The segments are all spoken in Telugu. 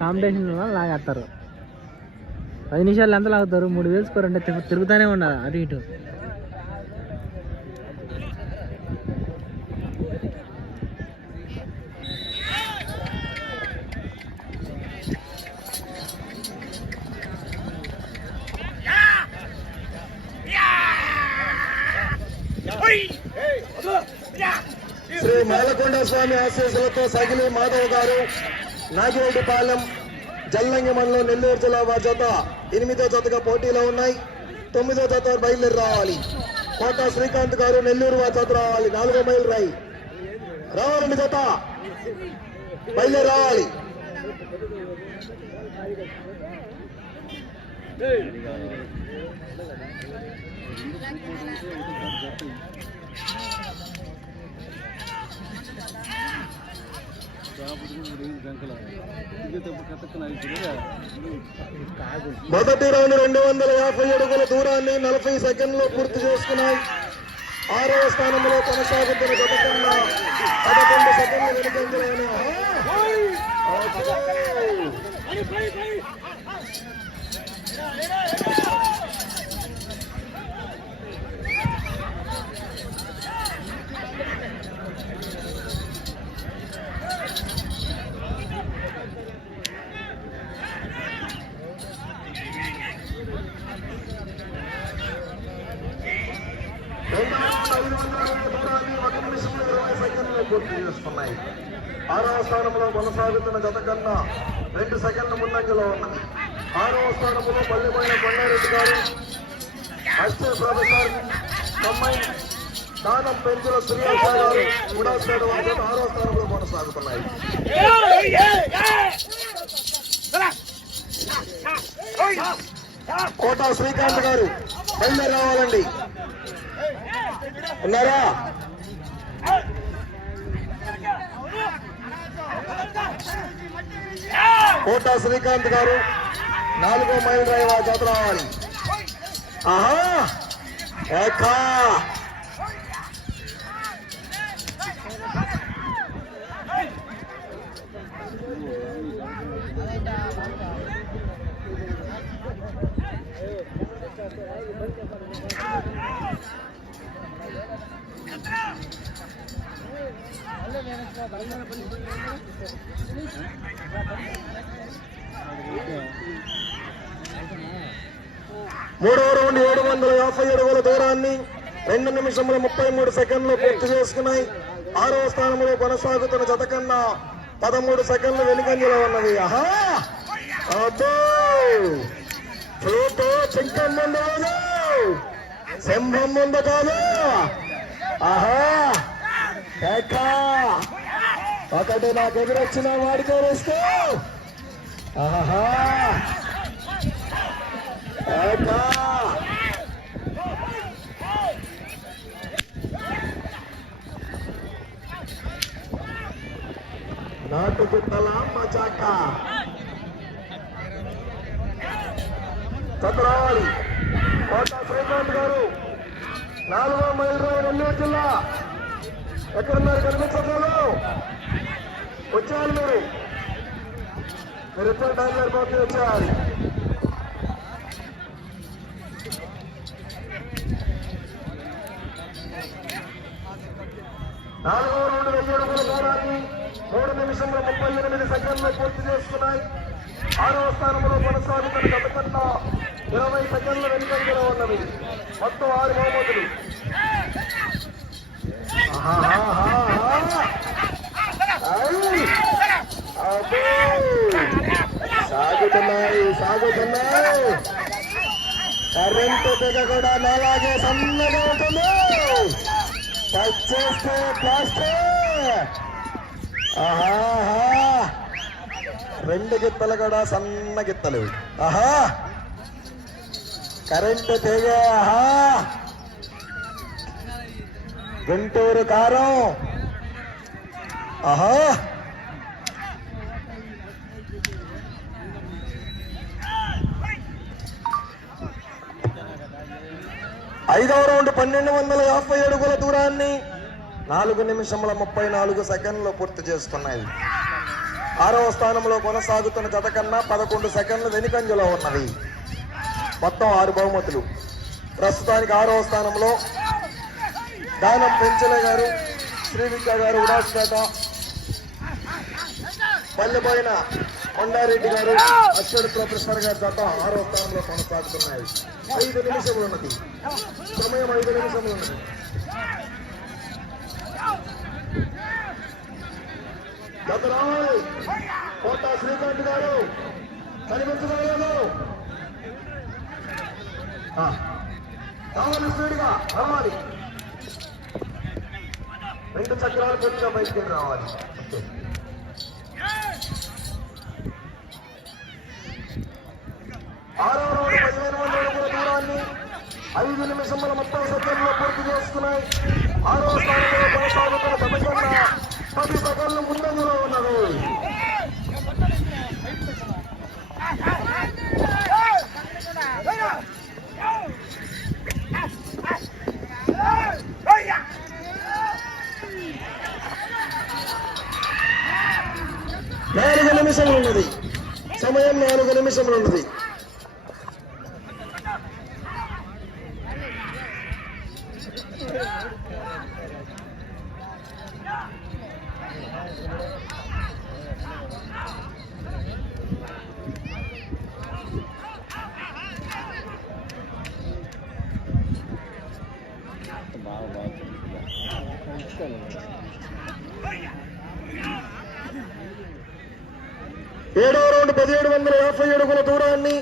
కాంపిటీషన్ లాగేస్తారు. పది నిమిషాలు ఎంత లాగుతారు? మూడు వేలు స్కోర్ అంటే తిరుగుతూనే తిరుగుతానే ఉండాలి అటు ఇటు. శ్రీ మాలకొండ స్వామి ఆశీస్సులతో సగిలి మాధవ్ గారు నాగిరెడ్డిపాలెం జల్లంగి మండలం నెల్లూరు జిల్లా వారి జత ఎనిమిదో జతగా పోటీలో ఉన్నాయి. తొమ్మిదో జత బయలుదేరి రావాలి. కోట శ్రీకాంత్ గారు నెల్లూరు వారి జత రావాలి. నాలుగో మైలు రాయి రావాలండి జత. బయలుదేరి రావాలి. మొదటి రౌండ్ రెండు వందల యాభై అడుగుల దూరాన్ని నలభై సెకండ్లు పూర్తి చేసుకున్నాయి. ఆరవ స్థానంలో కొనసాగుతున్న జత పదకొండు పూర్తి చేసుకున్నాయి. ఆరవ స్థానంలో కొనసాగుతున్న గత కన్నా రెండు సెకండ్ల ముందంజలో ఉన్నది ఆరవ స్థానంలో పల్లెపోయిన కొండారెడ్డి గారు అసిస్టెంట్ ప్రొఫెసర్ తమ్మై దానం పెంచుల శ్రీహర్ష గారు కూడా వారి ఆరో ఆరవ స్థానంలో కొనసాగుతున్నాయి. కోట శ్రీకాంత్ గారు బయలుదేరి రావాలండి. ఉన్నారా? కోట శ్రీకాంత్ గారు నాలుగో మైల్ డ్రైవ్ ఆ జత రావాలి ఆహా! ఏకా! మూడవ రౌండ్ ఏడు వందల యాభై అడుగుల దూరాన్ని రెండు నిమిషముల ముప్పై మూడు సెకండ్లు పూర్తి చేసుకున్నాయి. ఆరవ స్థానంలో కొనసాగుతున్న జత కన్నా పదమూడు సెకండ్లు వెనుకంజలో ఉన్నది. ఆహా! అబ్బో! చూపు చింకం ముందు కాదు సింహం ముందు కాదు ఆహా! ఒకటి నాకు ఎదురొచ్చిన వాడికి వేస్తూ ఆహా ఏకా నాటుకు తల మచాక చంద్రరావాలి కోట శ్రీకాంత్ గారు నాలుగో మైల్ రావు నెల్లూరు జిల్లా ఎక్కడున్నారు కనిపించట్లేదు వచ్చేయాలి మీరు మీరు ఎప్పుడు వచ్చేయాలి నాలుగో రెండు వెయ్యి అడుగుల దూరాన్ని మూడు నిమిషంలో ముప్పై ఎనిమిది సెకండ్లు పూర్తి చేసుకున్నాయి. ఆరవ స్థానంలో కొనసాగుతున్న గత ఇరవై సెకండ్ల వెనుకంజలో ఉన్నవి. మొత్తం ఆరు బహుమతులు. సాగుతున్నాయి సాగుతున్నాయి. కరెంటు తెగ కూడా నాలాగే సన్నగా ఉంటుంది. టచ్ చేస్తే ప్లాస్టర్ ఆహాహా రెండు గిత్తలు కూడా సన్న గిత్తలు. ఆహా. కరెంటు తెగ ఆహా. గుంటూరు కారం. ఆహా. ఐదవ రౌండ్ పన్నెండు వందల యాభై అడుగుల దూరాన్ని నాలుగు నిమిషముల ముప్పై నాలుగు సెకండ్లు పూర్తి చేస్తున్నాయి. ఆరవ స్థానంలో కొనసాగుతున్న జత కన్నా పదకొండు సెకండ్లు వెనుకంజలో ఉన్నవి. మొత్తం ఆరు బహుమతులు. ప్రస్తుతానికి ఆరవ స్థానంలో దానం పెంచలే గారు శ్రీవిద్య గారు ఉడాస్పేట పల్లెపోయిన కొండారెడ్డి గారు అశ్వర్ ప్రొఫెసర్ గారి జత ఆరో స్థానంలో కొనసాగుతున్నాయి. ఐదు నిమిషములు ఉన్నది. సమయం ఐదు నిమిషములు ఉన్నది జత కోట శ్రీకాంత్ గారు కనిపించగలరు ఆ, రావాలి స్పీడ్గా రావాలి రెండు చక్రాలు కొద్దిగా బయటికి రావాలి ఆరో రోజు పదిహేను వందల దూరాన్ని ఐదు నిమిషముల ముప్పై సెకండ్లో పూర్తి చేసుకున్నాయి. ఆరో స్థానంలో కొనసాగుతున్న పథకంగా పది సెకండ్లు ముందంజలో ఉన్నది. నాలుగు నిమిషములు ఉన్నది. సమయం నాలుగు నిమిషములు ఉన్నది. ఏడో రౌండ్ పదిహేడు వందల యాభై అడుగుల దూరాన్ని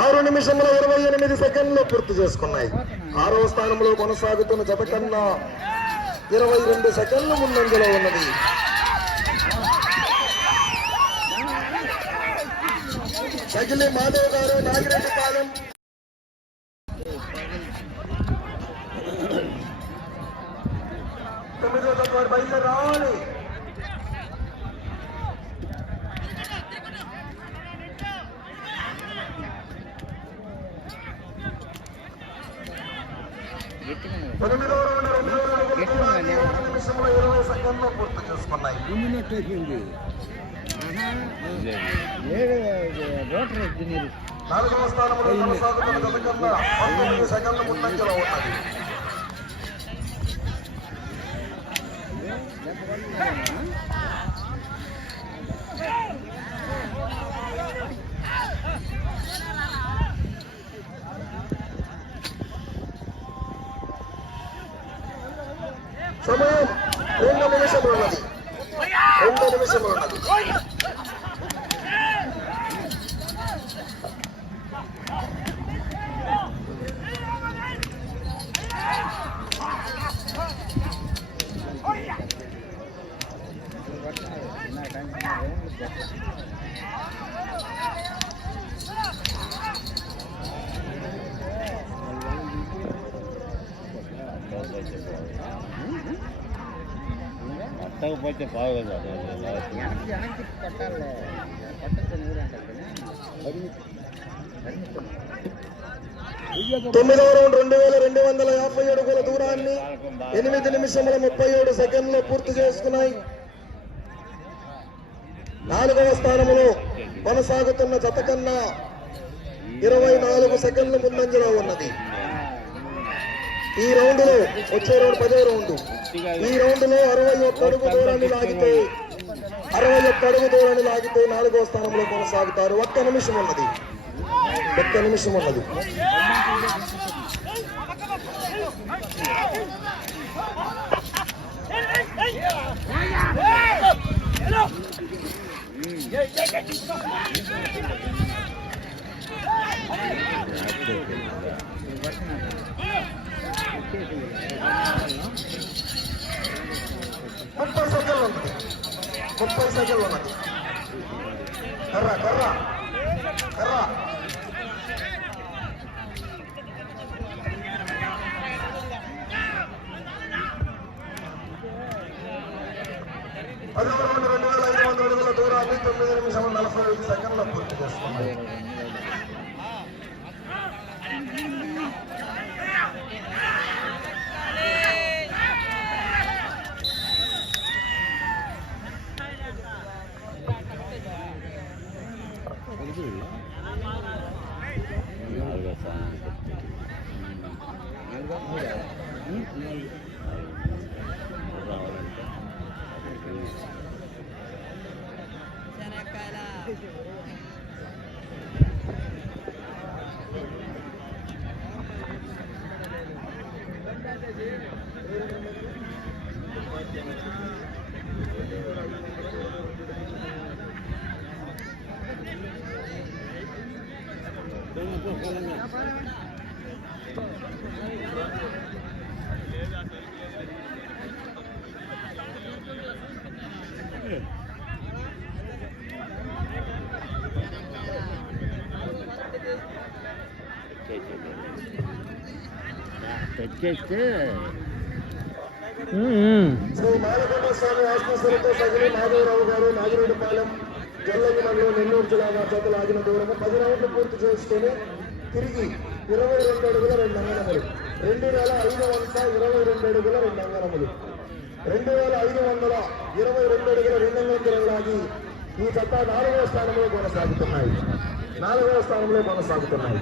ఆరు నిమిషముల ఇరవై ఎనిమిది సెకండ్లు పూర్తి చేసుకున్నాయి. ఆరో స్థానంలో కొనసాగుతున్న జత కన్నా ఇరవై రెండు సెకండ్లు ముందంజలో ఉన్నది. సగిలి మాధవ్ గారు నాగిరెడ్డి పాలెం జత వారు బయలుదేరి రావాలి. ఎనిమిదో రౌండ్ రౌండ్ నిమిషంలో ఇరవై సెకండ్లు పూర్తి చేసుకున్నాయి. నాలుగవ స్థానంలో కొనసాగుతున్న గత కన్నా పంతొమ్మిది సెకండ్ల ముందంజలో ఉన్నది. సమయం రెండు నిమిషములు ఉన్నది రెండు నిమిషములు ఉన్నది పట్టకపోతే బాగోదు. తొమ్మిదవ రౌండ్ రెండు వేల రెండు వందల యాభై అడుగుల దూరాన్ని ఎనిమిది నిమిషముల ముప్పై ఏడు సెకండ్లు పూర్తి చేసుకున్నాయి. నాలుగవ స్థానములో కొనసాగుతున్న జత కన్నా ఇరవై నాలుగు సెకండ్ల ముందంజలో ఉన్నది. ఈ రౌండ్లో వచ్చే రౌండ్ పదే రౌండ్ ఈ రౌండ్లో అరవై ఒక్క అడుగు దూరాన్ని లాగితే అరవై ఒక్క అడుగు దూరాన్ని లాగితే నాలుగో స్థానంలో కొనసాగుతారు ఒక్క నిమిషం ఉన్నది ఒక్క నిమిషం ఉన్నది ముప్పై సెకండ్లు ఉన్నది ముప్పై సెకండ్లు ఉన్నది కర్ర కర్ర కర్ర పదమూడు రెండు రెండు వేల ఐదు వందల అడుగుల దూరాన్ని తొమ్మిది నిమిషం నలభై ఐదు సెకండ్ల పూర్తి చేస్తున్నాయి இதுவும் తెచ్చేస్తే శ్రీ మాలకొండ స్వామి ఆశీస్సులతో తగిలి మాధవరావు గారు నాగిరెడ్డిపాలెం జల్లంగి నెల్లూరు జిల్లా వారి ఆగిన దూరము పది రౌండ్లు పూర్తి చేసుకొని తిరిగి ఇరవై రెండు అడుగుల రెండు అంగనములు రెండు వేల ఐదు వంట ఇరవై రెండు అడుగుల రెండు అంగనములు రెండు వేల ఐదు వందల ఇరవై రెండు అడుగుల రెండు అంగనములు లాగి ఈ జత నాలుగవ స్థానంలో కొనసాగుతున్నాయి. నాలుగవ స్థానంలో కొనసాగుతున్నాయి.